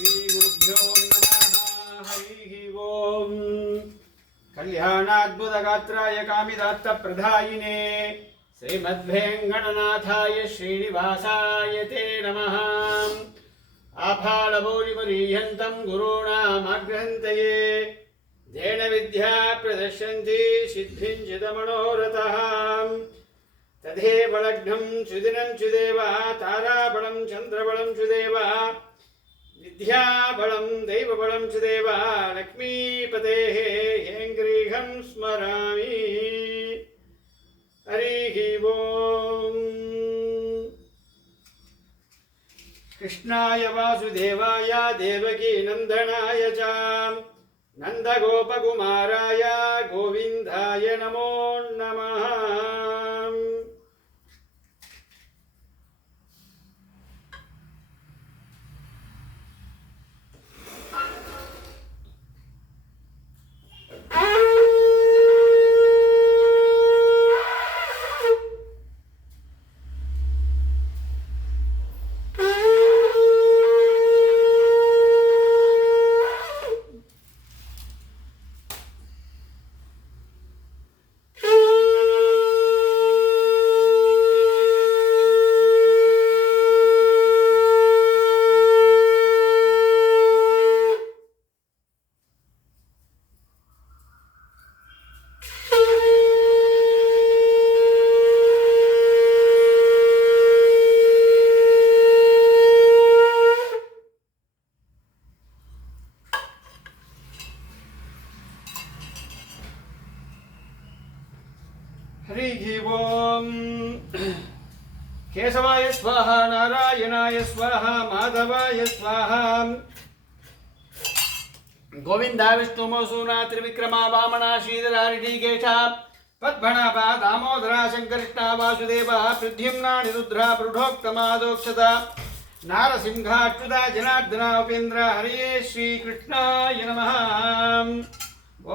श्रीगुरुभ्यो नमः। हरिः ओम्। कल्याणाद्भुतगात्राय कामिदात्तप्रदायिने श्रीमद्वेङ्कटनाथाय श्रीनिवासाय ते नमः। आफालभूरिमरीयन्तं गुरूणामग्रहन्तये येन विद्या प्रदर्शन्ति सिद्धिं चिदमनोरथः तदेव लग्नं सुदिनं सुदेव ताराबलं चन्द्रबलं सुदेव विद्याबलं दैवबलं सुदेव लक्ष्मीपतेः हेङ्ग्रीहं स्मरामि। हरिः ओम्। कृष्णाय वासुदेवाय देवकी नन्दनाय च नन्दगोपकुमाराय गोविन्दाय नमो नमः। हरिः ओम्। केशवाय स्वाहा नारायणाय स्वाहा माधवाय स्वाहा। गोविन्दा विष्णु मौसूना त्रिविक्रमा वामना श्रीधरा ऋषिकेशा पद्मनाभा दामोदरा शङ्करकृष्णा वासुदेवा प्रद्युम्ना निरुद्रा पुरुषोत्तमादोक्षता नारसिंहाच्युता जनार्दना उपेन्द्र हरे श्रीकृष्णाय नमः।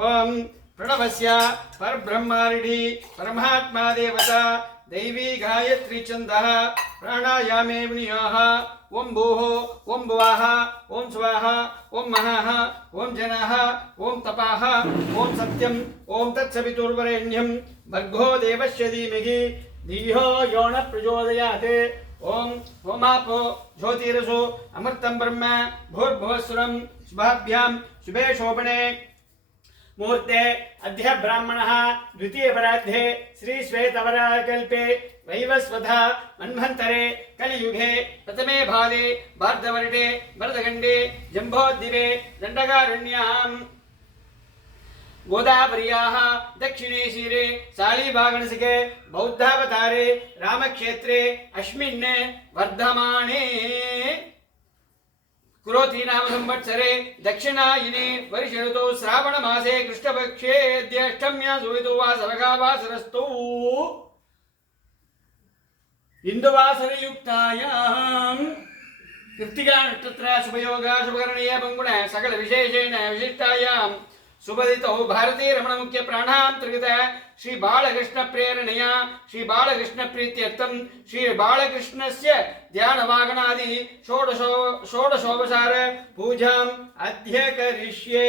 ओम प्रणवस्य परब्रह्मारिणी परमात्मा देवता दैवी गायत्री छन्दः प्राणायामे विनियोः। ओम भूः ओम भुवः ओम स्वाहा ओम महः ओम जनः ओम तपाः ओम सत्यम ओम तत्सवितुर्वरेण्यं भर्गो देवस्य धीमहि धियो यो न प्रचोदयात्। ओम ओमापो ज्योतिरसो अमृतं ब्रह्म भूर्भुवस्सुरं शुभाभ्यां शुभे शोभने मुहूर्ते अद्य ब्राह्मणः द्वितीय परार्धे श्री श्वेतवराकल्पे वैवस्वतः मन्वन्तरे कलियुगे प्रथमे भागे भार्गवर्षे भरतखण्डे जम्बोद्दिवे दण्डकारण्यां गोदावर्याः दक्षिणे शिरे शालीभागणसिके बौद्धावतारे रामक्षेत्रे अस्मिन् वर्धमाने कुरोति नाम संवत्सरे दक्षिणायने वर्ष ऋतौ श्रावण मासे कृष्णपक्षे अष्टम्यां सुवितो वासरस्तु इंदुवासरयुक्तायां कृत्तिका नक्षत्र शुभयोगा शुभकरणीय मंगुण सकल विशेषेण विशिष्टायां सुबदितौ भारतीय रमण मुख्य प्राणांतर्गत श्री बालकृष्ण प्रेरणया श्री बालकृष्ण प्रीत्यर्थं श्री बालकृष्णस्य ध्यानवागणादि षोडशोपचार पूजाम् अद्य करिष्ये।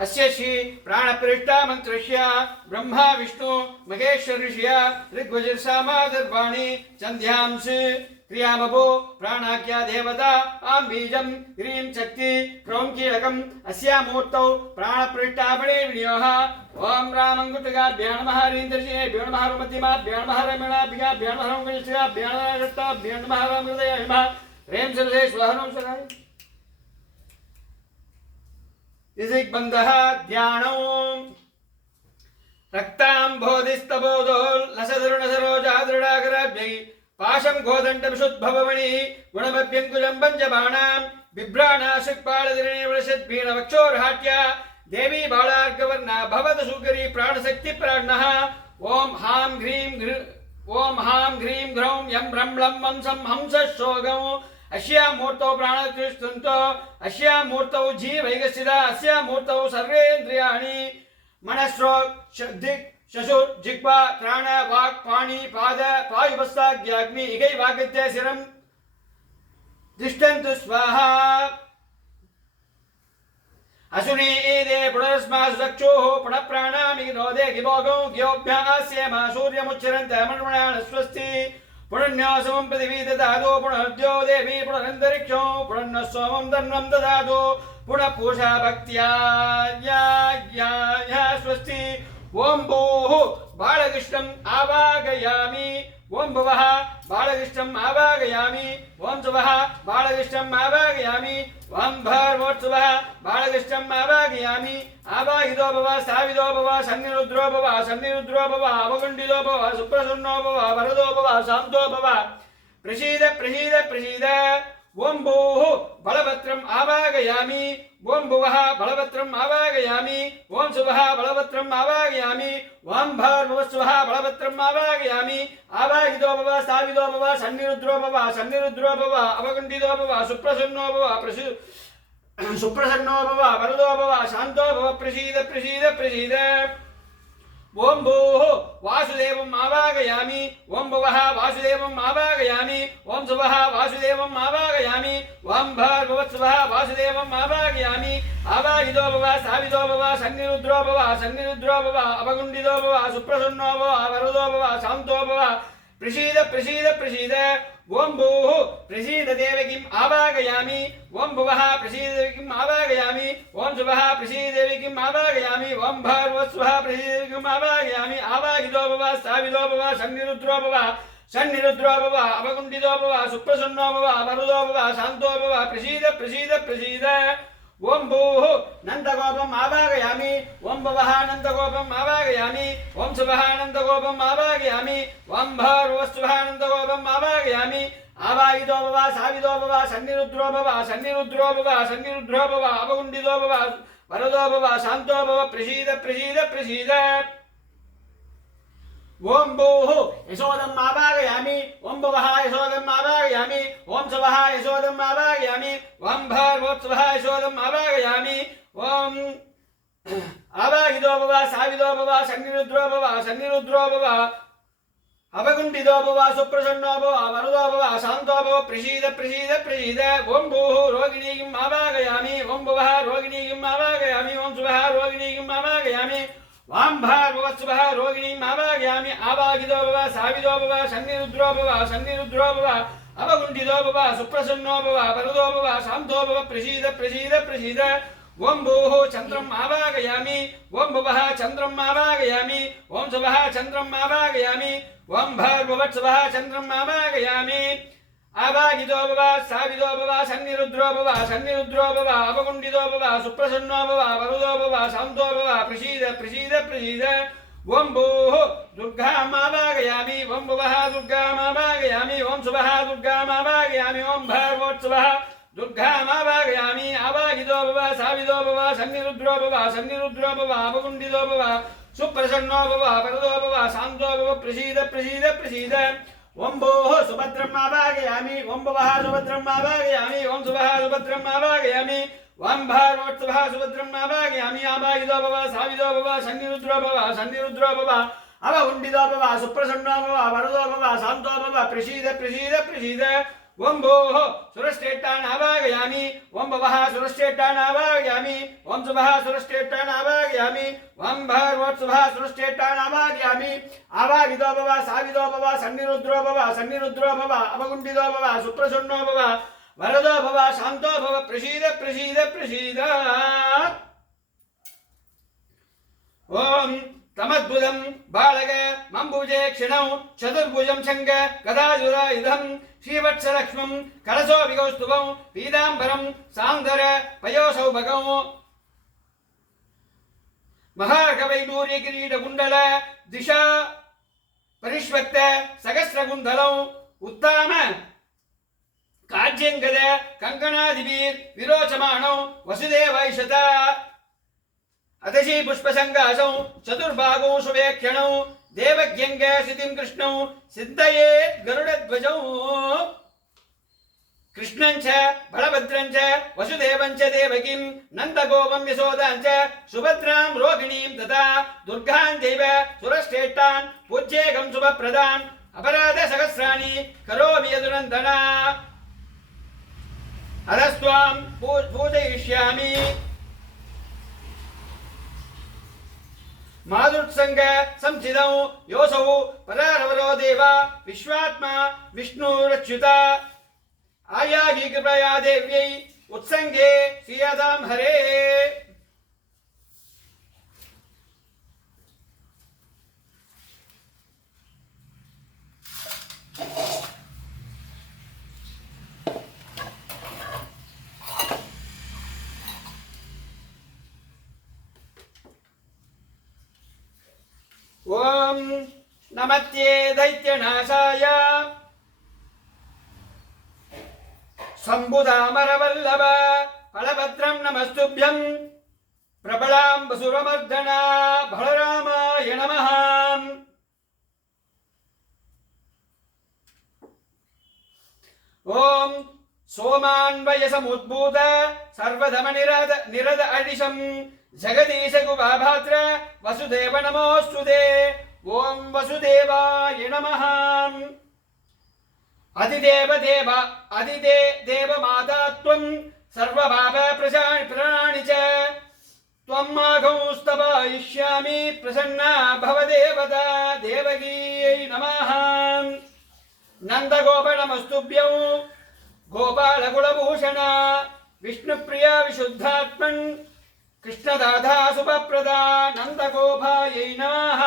अस्य श्री प्राणप्रतिष्ठा मंत्रस्य ब्रह्मा विष्णु महेश्वर ऋषिय ऋग्वज्रसामादर्वाणी चन्द्यांश क्रियामभो प्राणाख्या देवता आं बीजं ह्रीं शक्ति क्रौं कीलकम् अस्यामूर्तौ प्राणप्रतिष्ठापणे विनियोः। ओम रामंगुटगाभ्यां नमः ह्रीं नमः मध्यमाभ्यां नमः रमणाभ्यां नमः गणेशाभ्यां नमः रक्ताभ्यां नमः हृदयाय नमः ह्रीं सरसे स्वाहा स्वाहा। इसिग्बन्धः ध्यानौ रक्ताम्भोधिस्तबोधो लसदरुणसरोजादृढाकराभ्यै पाशं गोदण्डविशुद्भवमणि गुणमभ्यङ्कुशं पञ्चबाणां बिभ्राणाशुक्पालधरणीवृषद्भीणवक्षोर्हाट्या देवी बालार्कवर्णा भवत सुकरी प्राणशक्तिप्राणः। ओम हां ह्रीं घ्रौं यं ब्रह्मं वंशं हंसशोगौ अश्यामूर्तौ प्राणकृष्णन्तो अश्यामूर्तौ जीवैकस्थिता अस्यामूर्तौ सर्वेन्द्रियाणि मनस्रो शशुर जिह्वा त्राण वाक् पाणि पाद पायुपस्ताग्याग्नि इगै वागद्य शिरं तिष्ठन्तु स्वाहा असुनी एदे पुनरस्मासु चक्षुः पुनः प्राणामि नोदे गिभोगौ ग्योभ्यास्य मा सूर्यमुच्चरन्त मन्मणान् स्वस्ति पुनर्न्यासमं पृथिवी ददातु पुनर्द्यो देवी पुनरन्तरिक्षो पुनर्नः सोमं धन्वं ददातु पुनः पूषा भक्त्या स्वस्ति ओम भूः बालकृष्णम् आवाहयामि ओम भुवः बालकृष्णम् आवाहयामि ओम सुवः बालकृष्णम् आवाहयामि ओम भर्वोत्सवः बालकृष्णम् आवाहयामि आवाहितो भव स्थावितो भव सन्निरुद्रो भव अवगुण्डितो भव सुप्रसन्नो भव वरदो भव शान्तो भव प्रसीद प्रसीद प्रसीद ओम भूः बलभद्रम् आवाहयामि ओम भुवः बलभद्रम् आवाहयामि ओम सुवः बलभद्रम् आवाहयामि ओम भर्वस्वः बलभद्रम् आवाहयामि आवाहितो भव स्थावितो भव सन्निरुद्रो भव अवगुण्डितो भव सुप्रसन्नो भव वरदो भव शान्तो भव प्रसीद प्रसीद प्रसीद ओम भूः वासुदेवम् आवाहयामि ओम भुवः वासुदेवम् आवाहयामि ओम सुवः वासुदेवम् आवाहयामि ओम भर्वस्वः वासुदेवम् आवाहयामि आवाहितो भव स्थावितो भव सन्निरुद्रो भव अवगुण्डितो भव सुप्रसन्नो भव वरदो भव शान्तो भव प्रसीद प्रसीद प्रसीद ओम भूः प्रसीद देवकीम् आवाहयामि ओम भुवः प्रसीद देवकीम् आवाहयामि ओम सुवः प्रसीद देवकीम् आवाहयामि ओम भर्वस्वः प्रसीद देवकीम् आवाहयामि आवाहितो भव स्थावितो भव सन्निरुद्रो भव अवगुण्डितो भव सुप्रसन्नो भव वरदो भव शान्तो भव प्रसीद प्रसीद प्रसीद ओम भूः नन्दगोपम् आवाहयामि ओम भुवः नन्दगोपम् आवाहयामि ओम सुवः नन्दगोपम् आवाहयामि ओम भर्वस्वः नन्दगोपम् आवाहयामि आवाहितो भव स्थावितो भव सन्निरुद्रो भव अवगुण्डितो भव वरदो भव शान्तो भव प्रसीद प्रसीद प्रसीद ओम भूः यशोदम् आवाहयामि ओम भुवः यशोदम् आवाहयामि ओम सुवः यशोदम् आवाहयामि ओम भर्वोत्सवः यशोदम् आवाहयामि ओम आवाहितो भव स्थावितो भव सन्निरुद्रो भव अवगुण्डितो भव सुप्रसन्नो भव वरदो भव शान्तो भव प्रसीद प्रसीद प्रसीद ओम भूः रोगिणीम् आवाहयामि ओम भुवः रोगिणीम् आवाहयामि ओम सुवः रोगिणीम् आवाहयामि ओम भर्वस्वः रोगिणीम् आवाहयामि आवाहितो भव स्थावितो भव सन्निरुद्रो भव अवगुण्डितो भव सुप्रसन्नो भव वरदो भव शान्तो भव प्रसीद प्रसीद प्रसीद ओम भूः चन्द्रम् आवाहयामि ओम भुवः चन्द्रम् आवाहयामि ओम सुवः चन्द्रम् आवाहयामि ओम भर्वस्वः चन्द्रम् आवाहयामि आवाहितो भव स्थावितो भव सन्निरुद्रो भव अवगुण्डितो भव सुप्रसन्नो भव वरदो भव शान्तो भव प्रसीद प्रसीद प्रसीद ओम भूः दुर्गाम् आवाहयामि ओम भुवः दुर्गाम् आवाहयामि ओम सुवः दुर्गाम् आवाहयामि ओम भर्वोत्सवः दुर्गाम् आवाहयामि आवाहितो भव स्थावितो भव सन्निरुद्रो भव अवगुण्डितो भव सुप्रसन्नो भव वरदो भव शान्तो भव प्रसीद प्रसीद प्रसीद ओम भूः सुभद्रम् आवाहयामि ओम भुवः सुभद्रम् आवाहयामि ओम सुवः सुभद्रम् आवाहयामि ओम भर्वोत्सवः सुभद्रम् आवाहयामि आवाहितो भव स्थावितो भव सन्निरुद्रो भव अवगुण्डितो भव सुप्रसन्नो भव वरदो भव शान्तो भव प्रसीद प्रसीद प्रसीद ओम भूः सुरश्रेष्ठान् आवाहयामि ओम भुवः सुरश्रेष्ठान् आवाहयामि ओम सुवः सुरश्रेष्ठान् आवाहयामि ओम भर्वोत्सवः सुरश्रेष्ठान् आवाहयामि आवाहितो भव स्थावितो भव सन्निरुद्रो भव अवगुण्डितो भव सुप्रसन्नो भव वरदो भव शान्तो भव प्रसीद प्रसीद प्रसीद ओम तमद्भुतं बालक मंबुजे क्षिणौ चतुर्भुजं शङ्ख गदायुधायुधं श्रीवत्सलक्ष्मं कलशो विकौस्तुभं पीताम्बरं सान्दर पयोसौभगौ महार्घवैडूर्यकिरीटकुण्डल दिशा परिष्वक्त सहस्रकुण्डलौ उत्ताम काज्यङ्गद कङ्कणादिभिर् विरोचमाणौ वसुदेवैषत अतशी पुष्पसङ्गासौ चतुर्भागौ शुभेक्षणौ देवज्ञङ्ग स्थितिं कृष्णौ सिद्धयेत् गरुडध्वजौ कृष्णं च बलभद्रं च वसुदेवं च देवकीं नन्दगोपं यशोदां च सुभद्रां रोहिणीं तथा दुर्गां दैव सुरश्रेष्ठान् पूज्येकं शुभप्रदान् अपराधसहस्राणि करोमि यदुनन्दना अधस्त्वां पूजयिष्यामि माधुर्संग संचिदौ योऽसौ परारवरो देवा विश्वात्मा विष्णुरच्युता आयाहि कृपया देव्यै उत्संगे श्रियतां हरे ओम नमस्ते दैत्यनाशाय शंभुधामरवल्लभ बलभद्रं नमस्तुभ्यं प्रबलां वसुरमर्दना बलरामाय नमः ओम सोमान्वयसमुद्भूत सर्वधमनिरद अडिशं जगदीशगुभाभाद्र वसुदेव नमोऽस्तुते ओम वसुदेवाय नमः अधिदेव माता त्वं सर्वभाव प्रणानि च त्वं माघौ स्तवायिष्यामि प्रसन्ना भव देवता देवकीयै नमः नन्दगोप नमस्तुभ्यं गोपालकुलभूषण विष्णुप्रिया विशुद्धात्मन् कृष्णदाधा शुभप्रदा नन्दगोपायै नमः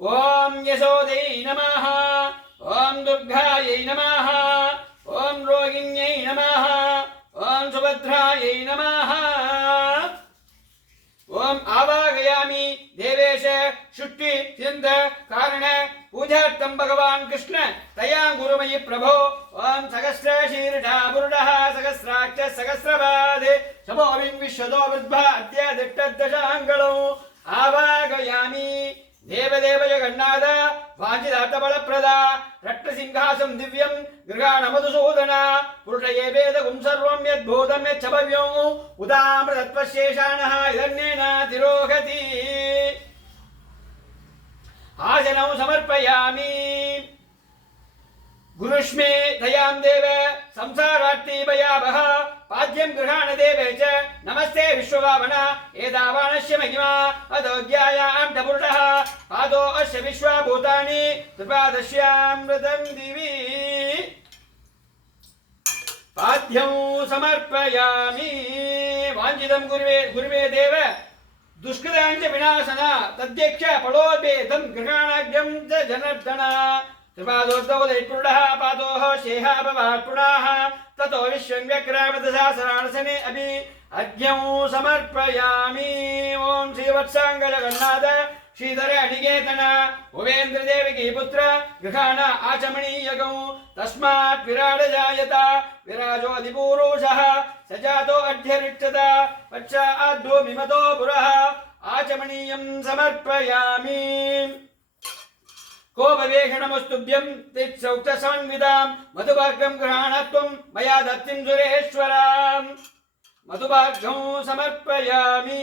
ओम यशोदै नमः ओम दुर्गायै नमः ओम रोहिण्यै नमः ओम सुभद्रायै नमः ओम आवाहयामि देवेश शुद्धि सिंध कारण पूजार्थं भगवान् कृष्ण तया गुरुमयि प्रभो ओम सहस्रशीर्षा बुरुडः सहस्राक्ष सहस्रपाद समोऽविं विश्वतो वृद्धा अद्य दिष्टदशाङ्गलौ आवाहयामि देवदेव जगन्नाथ वाञ्छितार्थफलप्रदा रक्तसिंहासं दिव्यं गृहाण मधुसूदन पुरुषये वेदगुं सर्वं यद्भूतं यच्छभव्यं उदामृतत्वशेषाणः इदन्नेन तिरोहति आसनं समर्पयामि गुरुष्मे दयां देव संसारार्ति भयावह पाद्यं गृहाण देवे च नमस्ते विश्वभावना एतावानस्य महिमा अदोज्ञायां टपुरुषः पादो अस्य विश्वभूतानि त्रिपादस्यामृतं दिवि पाद्यं समर्पयामि वाञ्छितं गुरुवे देव दुष्कृताञ्च विनाशना तद्यक्ष फलोपेतं गृहाणाज्ञं च जनार्दन त्रिपादोर्धोदयपुरुषः पादोः शेहा भवात् पुनः ततो विश्वं व्यक्रामदशासनासने अपि अर्घ्यं समर्पयामि ओम श्रीवत्सांग जगन्नाथ श्रीधर निकेतन उपेन्द्रदेवकी पुत्र गृहाण आचमनीयगौ तस्मात् विराट जायत विराजोऽधिपूरुषः सजातो अध्यरिष्ठत पश्चाद्भो मिमतो पुरः आचमनीयं समर्पयामि कोपवेषणमस्तुभ्यं तित्सौक्तसंविदां मधुभाग्यं गृहाणत्वं मया दत्तिं सुरेश्वरां मधुभाग्यं समर्पयामि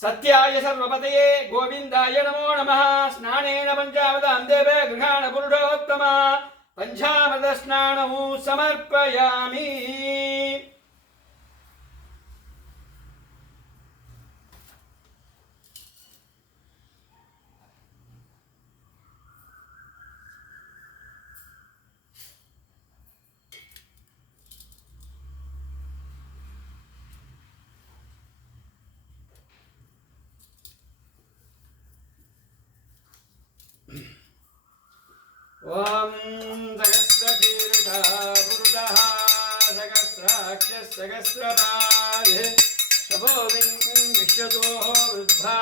सत्याय सर्वपतये गोविन्दाय नमो नमः स्नानेन पञ्चामृतां देव गृहाण पुरुषोत्तम पञ्चामृतस्नानं समर्पयामि ओम सहस्रशीर्षः पुरुषः सहस्राक्ष सहस्रपाद शभोविं विश्वतोः वृद्धा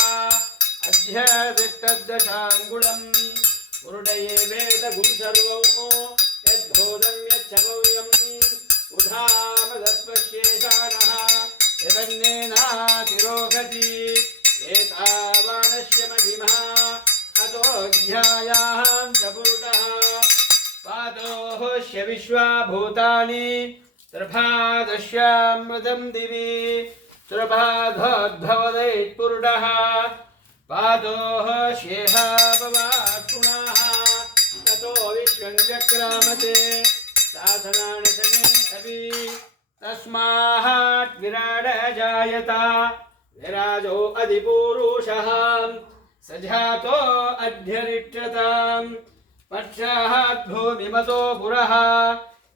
अद्य दिष्टदशाङ्गुलं पुरुषये वेदगुं सर्वं यद्भूतं यच्छभव्यम् उधामदत्वशेषाणः यदन्नेनातिरोहति एतावानस्य महिमा अतोऽध्यायां च पुरुषः पादोह्य विश्वा भूतानि त्रिपादस्यामृतं दिवि त्रिपादोद्भवदैत्पुरुषः पादोह्येह भवात् पुनः ततो विश्वं व्यक्रामते शासनानि समे अपि तस्मात् विराड जायत विराजो अधिपूरुषः सजातो अध्यरिष्यताम् पश्चात् भूमिमतो पुरः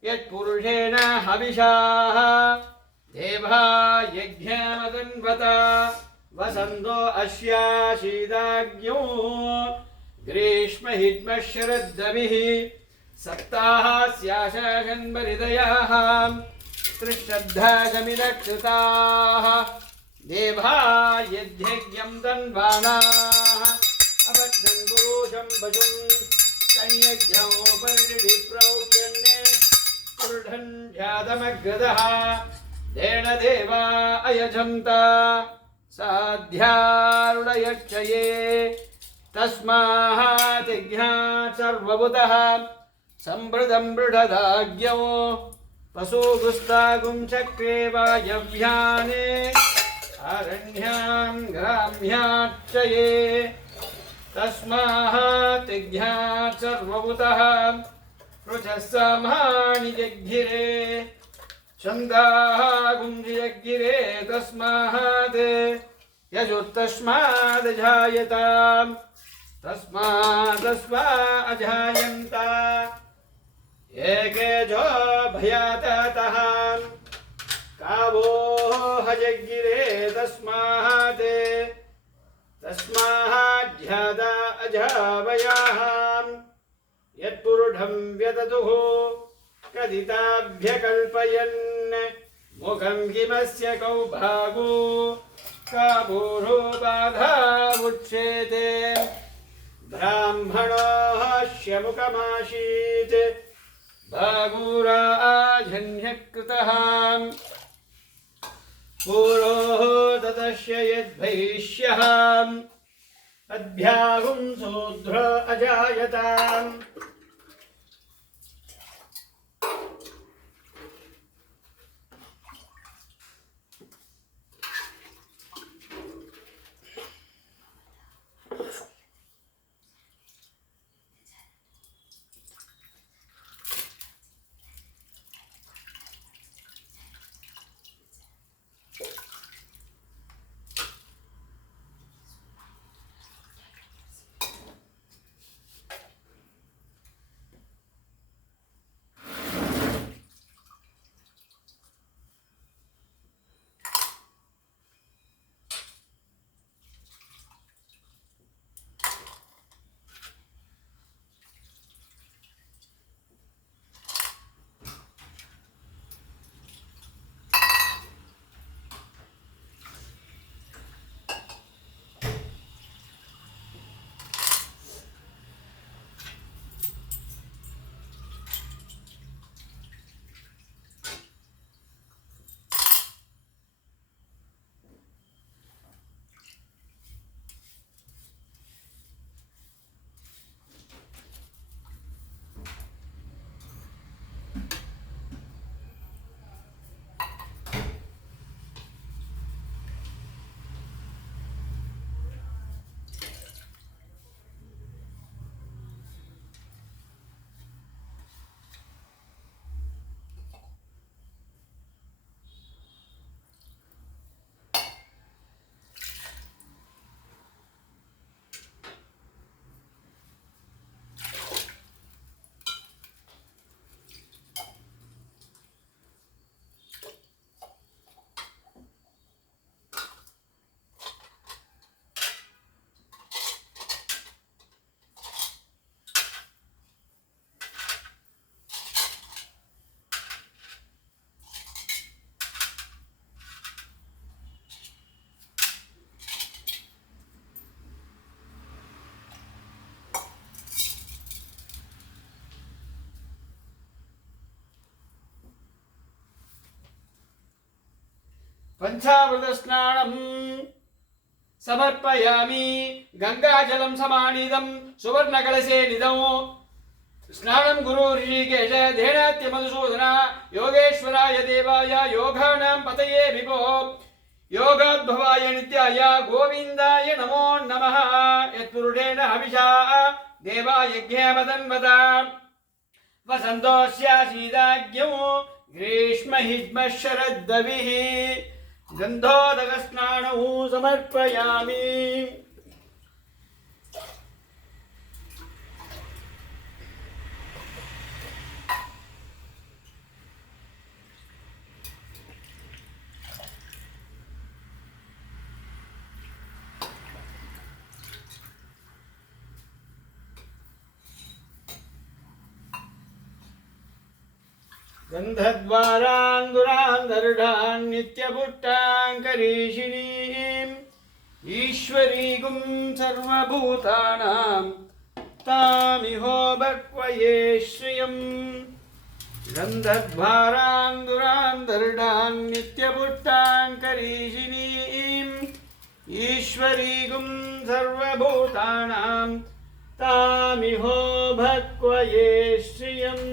यत्पुरुषेण हविषाः देवा यज्ञमतन्वत वसन्तो अस्याशीदाग्न्यो ग्रीष्महिद्मशरद्दविः सप्ताहस्याशन्वरिदयाः त्रिश्रद्धागमिदक्षताः देवा यद्यज्ञं तन्वाणाः अबद्धं पुरुषं पशुं संयज्ञोपरिविप्रौच्यन्ने पुरुषं जातमग्रदः तेन देवा अयजन्त साध्यारुणयक्षये तस्मात् यज्ञात् सर्वभूतः सम्भृतं बृढदाज्ञो पशुगुस्तागुं चक्रे वायव्याने अरण्यां ग्राम्याक्षये तस्मात् यज्ञात् सर्वभूतः पृछः समानि जग्गिरे छन्दाः गुञ्जयगिरे तस्मात् यजुस्तस्माद् जायताम् तस्मादस्मा अजायन्त एके जो भयाततः कावो हजगिरे तस्माज्जादा अजावयाः यत्पुरुषं व्यदतुः कदिताभ्यकल्पयन् मुखं किमस्य कौ भागो काभूरो बाधा उच्येते ब्राह्मणोऽस्य मुखमासीत् भागुराजन्यकृतः पुरोः ततस्य यद्वैश्यः अद्भ्याहुं शूद्र अजायताम् पंचामृतस्नानं समर्पयामि गंगाजलं समानीतं सुवर्णकलशे निधौ स्नानं गुरु ऋषिकेश ध्येनात्य मधुसूदन योगेश्वराय देवाय योगानां पतये विभो योगाद्भवाय नित्याय गोविन्दाय नमो नमः यत्पुरुषेण हविषा देवा यज्ञमदन्वता वसन्तोऽस्यासीदाग्यौ ग्रीष्महिज्मः शरद्दविः गन्धोदकस्नानौ समर्पयामि गन्धद्वाराङ्गुराङ्गरुडान् नित्यपुट्टाङ्करीषिणीम् ईश्वरीगुं सर्वभूतानां तामिहो भक्वये श्रियम् गन्धद्वाराङ्गुराङ्गरुडान् नित्यपुट्टाङ्करीषिणीम् ईश्वरीगुं सर्वभूतानां तामिहो भक्वये श्रियम्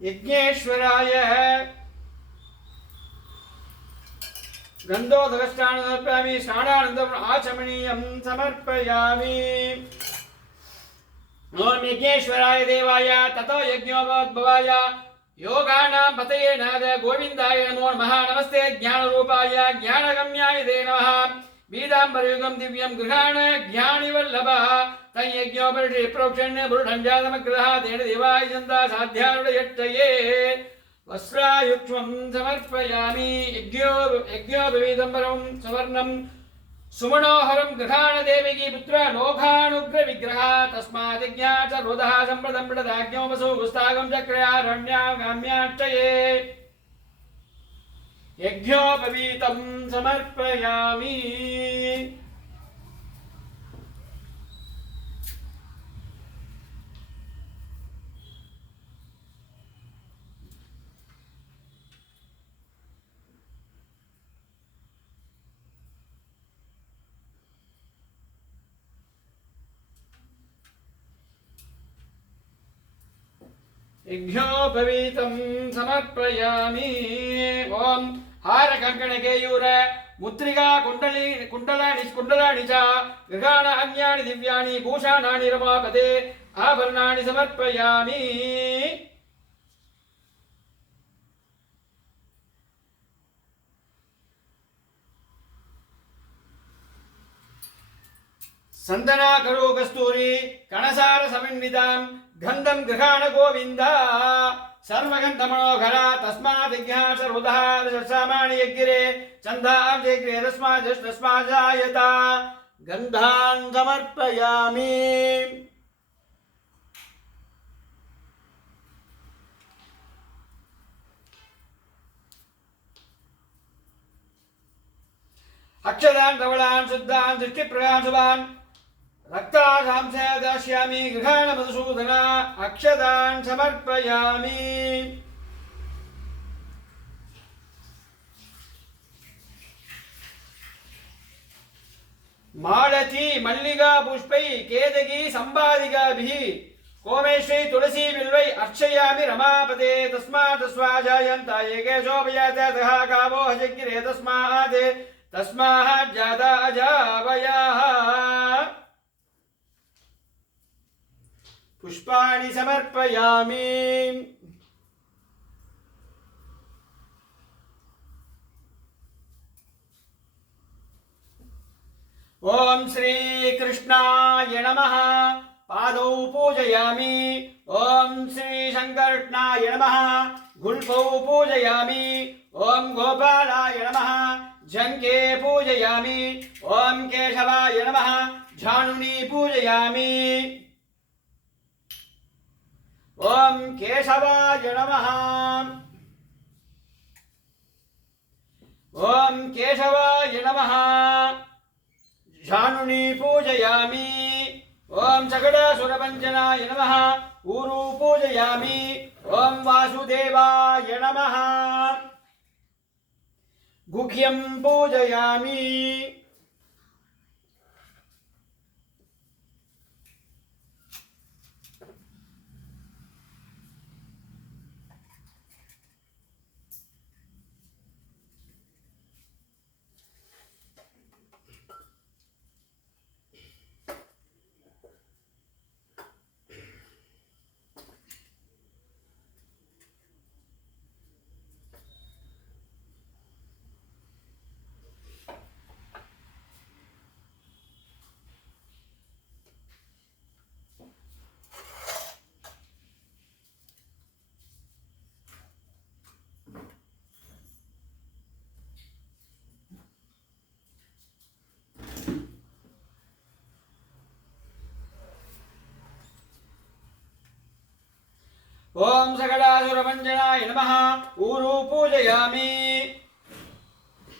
यज्ञेश्वराय गन्धोदकस्नानं समर्पयामि स्नानानन्तरम् आचमनीयं समर्पयामि ओम यज्ञेश्वराय देवाय ततो यज्ञोपद्भवाय योगानां पतये नाद गोविन्दाय नमो नमः नमस्ते ज्ञानरूपाय ज्ञानगम्याय ते नमः बीदाम्बरयुगं दिव्यं गृहाण ज्ञानिवल्लभः तयज्ञोपरिषि प्रोक्षण्य बुरुढं जातमग्रहः तेन देवाय जन्ता साध्यारुडयट्टये वस्त्रायुक्ष्मं समर्पयामि यज्ञोपवीदम्बरं सवर्णं सुमनोहरं गृहाण देवकी पुत्र लोकानुग्र विग्रह तस्मात् यज्ञात् सर्वतः सम्प्रदं प्रदाज्ञोपसु गुस्तागं चक्रयारण्यां गाम्याट्टये यज्ञोपवीतं समर्पयामि यज्ञोपवीतं समर्पयामि ओम हार कंकण केयूर मुद्रिका कुंडलानि च गृहाण अन्यानि दिव्यानि भूषणानि रमापते आभरणानि समर्पयामि संदना करो कस्तूरी कणसार समन्वितां गंधं गृहाण गोविंद सर्वगंध मनोहर तस्मात् यज्ञः सर्वतः दशसामानि यज्ञिरे चन्दां जग्रे तस्मात् जायता गन्धान् समर्पयामि अक्षदान् धवलान् शुद्धान् दृष्टिप्रगान् शुभान् रक्ताशांसे दास्यामि गृहाण मधुसूदन अक्षदान् समर्पयामि मालती मल्लिका पुष्पै केतकी संवादिकाभिः कोमेश्वरी तुलसी बिल्वै अर्चयामि रमापते तस्मात् स्वाजायन्त एकेशोपयातः कामो हजग्रे तस्मात् जाता अजावयाः पुष्पाणि समर्पयामि ओम श्री कृष्णाय नमः पादौ पूजयामि ओम श्री शंकरकृष्णाय नमः गुल्फौ पूजयामि ओम गोपालाय नमः जंके पूजयामि ओम केशवाय नमः झानुनी पूजयामि ओम केशवाय नमः। ओम केशवाय नमः। जानुनी पूजयामि। ओम सकटासुरभञ्जनाय नमः। ऊरू पूजयामि। ओम वासुदेवाय नमः। गुह्यं पूजयामि। ओम सकटासुरभञ्जनाय नमः। ऊरू पूजयामि।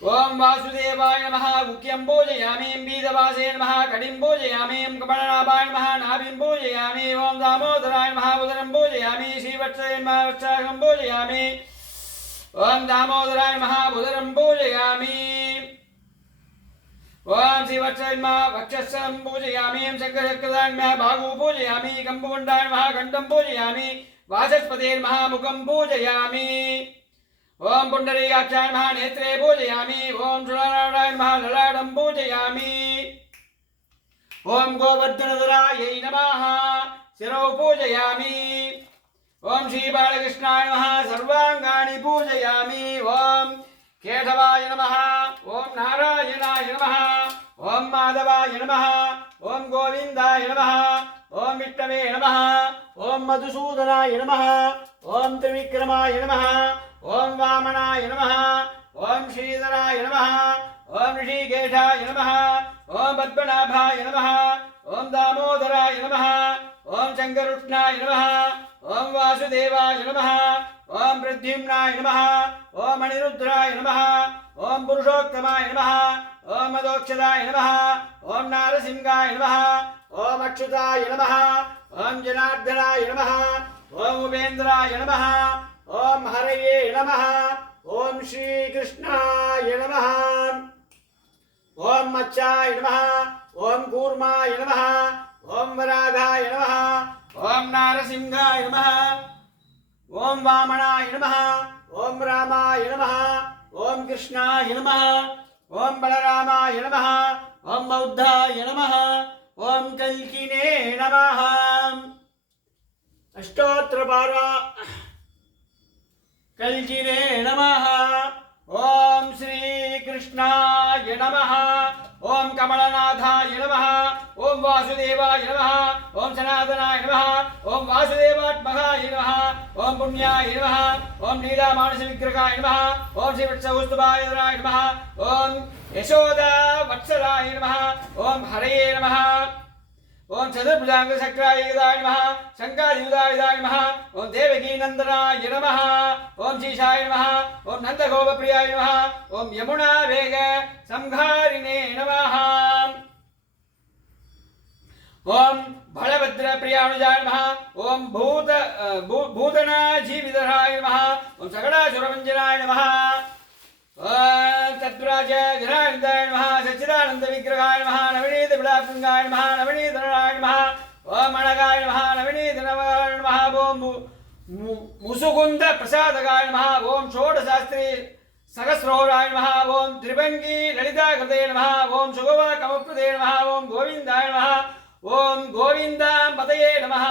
ओम वासुदेवाय नमः। गुह्यं पूजयामि। बीजवासे नमः। कटिं पूजयामि। कमलनाभाय नमः। नाभिं पूजयामि। ओम दामोदराय नमः। उदरं पूजयामि। श्रीवत्साय नमः। वत्साहं पूजयामि। ओम दामोदराय नमः। उदरं पूजयामि। ओम श्रीवत्साय नमः। वक्षस्थलं पूजयामि। शङ्खचक्रधाय नमः। बाहू पूजयामि। कम्बुकुण्डाय नमः। कण्ठं पूजयामि। वाचस्पते नमः। मुखं पूजयामि। ओम पुण्डरीकाक्षाय नमः। नेत्रे पूजयामि। ओम सुरनारायणाय नमः। ललाटं पूजयामि। ओम गोवर्धनधरायै नमः। शिरौ पूजयामि। ओम श्रीबालकृष्णाय नमः। सर्वाङ्गानि पूजयामि। ओम केशवाय नमः। ओम नारायणाय नमः। ओम माधवाय नमः। ओम गोविन्दाय नमः। ओम विष्णवे नमः। ओम मधुसूदनाय नमः। ओम त्रिविक्रमाय नमः। ओम वामनाय नमः। ओम श्रीधराय नमः। ओम ऋषिकेशाय नमः। ओम पद्मनाभाय नमः। ओम दामोदराय नमः। ओम शङ्करुष्णाय नमः। ओम वासुदेवाय नमः। ओम प्रद्युम्नाय नमः। ओम अनिरुद्राय नमः। ओम पुरुषोत्तमाय नमः। ओम मदोक्षदाय नमः। ओम नारसिंहाय नमः। ओम अच्युताय नमः। ओम जनार्दनाय नमः। ओम उपेन्द्राय नमः। ओम हरये नमः। ओम श्रीकृष्णाय नमः। ओम मच्चाय नमः। ओम कूर्माय नमः। ओम वराघाय नमः। ओम नारसिंहाय नमः। ओम वामनाय नमः। ओम रामाय नमः। ओम कृष्णाय नमः। ओम बलरामाय नमः। ओम बौद्धाय नमः। ओम कल्किने नमः। अष्टोत्तरपारा कल्किने नमः। ओम श्री कृष्णाय नमः। ओम कमलनाथाय नमः। ओम वासुदेवाय नमः। ओम सनातनाय नमः। ओम वासुदेवात्मकाय नमः। ओम पुण्याय नमः। ओम लीलामानस विग्रहाय नमः। ओम श्रीवत्सवस्तुभाय नमः। ओम यशोदा वत्सलाय नमः। ओम हरये नमः। ओम चतुर्भुजांग शक्रायुधाय नमः। शंकायुधाय नमः। ओम देवकी नंदनाय नमः। ओम शीशाय नमः। ओम नंदगोपप्रियाय नमः। ओम यमुना वेग संहारिणे नमः। ओम बलभद्र प्रियानुजाय नमः। ओम भूतन जीवितराय नमः। ओम सकटासुरभञ्जनाय नमः। तद्राज जनार्दनाय नमः। सच्चिदानंद विग्रहाय नमः। नवनीत विलापंगाय नमः। नवनीतराय नमः। ओम अनगाय नमः। नवनीत नमः। ओम मुसुकुंद प्रसादगाय नमः। ओम षोडशास्त्री सहस्रोराय नमः। ओम त्रिभंगी ललिता कृते नमः। ओम सुगवा कमप्रदे नमः। ओम गोविंदाय नमः। ओम गोविंदांपतये नमः।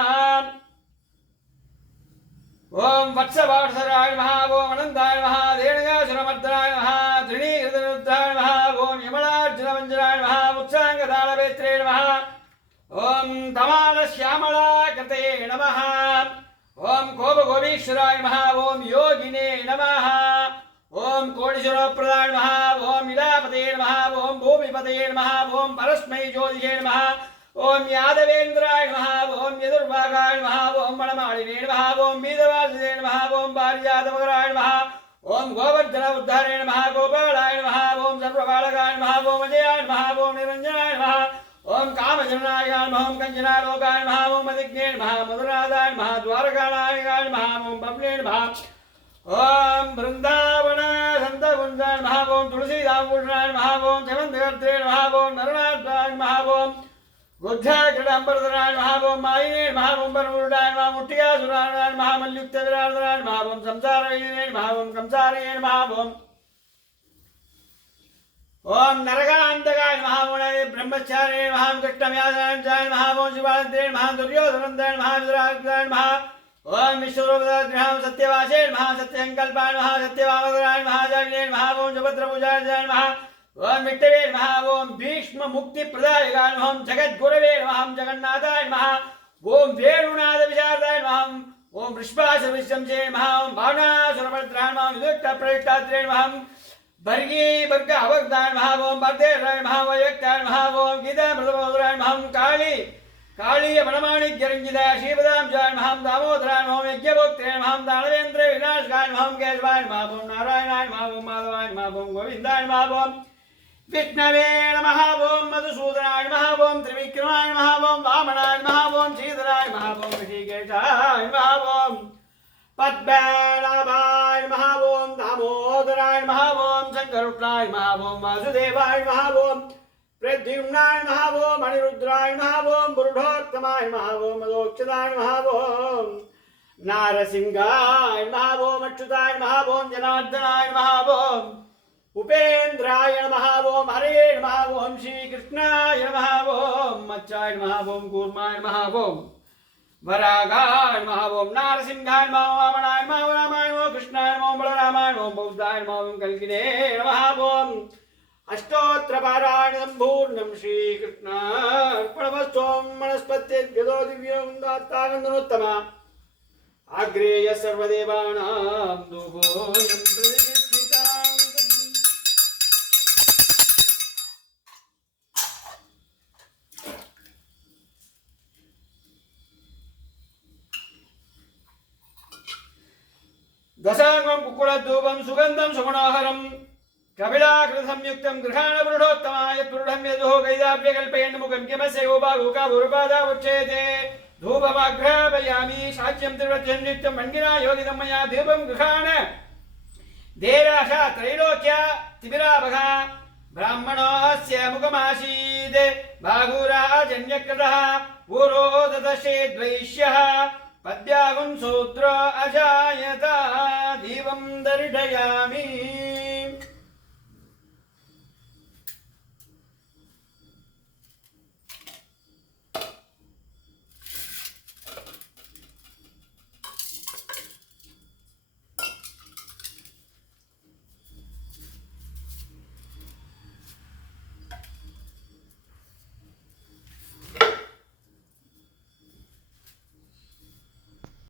ओम वत्सवासराय नमः। ओम अनंताय नमः। धेनुकासुरमर्दनाय नमः। त्रिणीकृतरुद्राय नमः। ओम यमलार्जुनवञ्जनाय नमः। उत्साङ्गतालवेत्रे नमः। ओम तमालश्यामला कृते नमः। ओम कोपगोपीश्वराय नमः। ओम योगिने नमः। ओम कोटिश्वरप्रदाय नमः। ओम इलापते नमः। ओम भूमिपते नमः। ओम परस्मै ज्योतिषे नमः। ओम यादवेन्द्राय नमः। ओम यदुर्भागाय नमः। ओम वनमालिने नमः ओम वीरवासिने नमः ओम पारिजातमकराय नमः ओम गोवर्धन उद्धारे नमः गोपालाय नमः ओम सर्वबालकाय नमः ओम अजयाय नमः ओम निरंजनाय नमः ओम कामजननाय नमः ओम कंचनालोकाय नमः ओम अधिज्ञे नमः मधुरादाय नमः द्वारकाणाय नमः ओम बब्ले नमः ओम वृंदावन संतकुंजाय नमः ओम तुलसीदामभूषणाय नमः ओम चमन्दकर्त्रे नमः ओम नरनाथाय नमः ओम बुद्धाकृताम्बरधराय नमः ओम मायिने नमः ओम परमूर्धाय नमः मुट्टिकासुराय नमः मल्युक्तविराजनाय नमः ओम संसारयिने नमः ओम कंसारये नमः ओम नरकान्तकाय नमः ओम ब्रह्मचारिणे नमः कृष्णव्यासाय नमः ओम शिवानन्दे नमः दुर्योधनन्दे नमः विराजनाय नमः ओम विश्वरूपदाय नमः सत्यवासे नमः सत्यसंकल्पाय नमः सत्यवामधराय नमः जागिने नमः ओम सुभद्रपूजाय नमः ओम विष्णवे नमः ओम भीष्म मुक्ति प्रदायकाय नमः ओम जगद्गुरवे नमः ओम जगन्नाथाय नमः ओम वेणुनाद विशारदाय नमः ओम वृषभासुरविशंसे नमः ओम भावनासुरभद्राय नमः विदुष्टप्रविष्टात्रे नमः भर्गी वर्ग अवग्दाय नमः ओम भद्रेराय नमः वयक्ताय नमः ओम गीतामृतमोदराय नमः काली कालीय वनमाणिक्यरञ्जिताय श्रीपदां जय नमः दामोदराय नमः यज्ञभोक्त्रे नमः दानवेन्द्र विनाशकाय नमः केशवाय नमः ओम नारायणाय नमः ओम माधवाय नमः ओम गोविन्दाय नमः ओम विष्णवे नमः ओम मधुसूदनाय नमः ओम त्रिविक्रमाय नमः ओम वामनाय नमः ओम श्रीधराय नमः ओम ऋषिकेशाय नमः ओम पद्मनाभाय नमः ओम दामोदराय नमः ओम शङ्करुष्णाय नमः ओम वासुदेवाय नमः ओम प्रद्युम्नाय नमः ओम अनिरुद्राय नमः ओम पुरुषोत्तमाय नमः ओम अदोक्षदाय नमः ओम नारसिंहाय नमः ओम अच्युताय नमः ओम जनार्दनाय नमः ओम उपेन्द्राय नमः ओम हरे नमः ओम श्रीकृष्णाय नमः ओम मच्चाय नमः ओम कूर्माय नमः ओम वरागाय नमः ओम नारसिंहाय नमः वामनाय नमः रामाय नमः कृष्णाय नमः बलरामाय नमः बौद्धाय नमः ओम कल्किने नमः ओम अष्टोत्तर पारायण संपूर्णं श्रीकृष्णार्पणमस्तु ओम वनस्पत्यद्गतो दिव्यं दातानन्दनोत्तमा आग्रेय सर्वदेवानां दुःखोऽयं प्रतिष्ठितां दशांगं कुक्कुटधूपं सुगन्धं सुगुणाहरं कपिलाकृतसंयुक्तं गृहाणपुरुषोत्तमाय पुरुषं यदुः कैदाभ्यकल्पयन् मुखं किमस्य गोपागोकाभुरपादा उच्यते धूपमाघ्रापयामि शाच्यं त्रिवृत्यन्नित्यं मण्डिना योगितं मया धूपं गृहाण देराशा त्रैलोक्या तिमिराभः ब्राह्मणोऽस्य मुखमासीत् बाहुराजन्यकृतः पुरोदतशेद्वैश्यः पद्यागुं शूद्रो अजायत दीपं दर्शयामि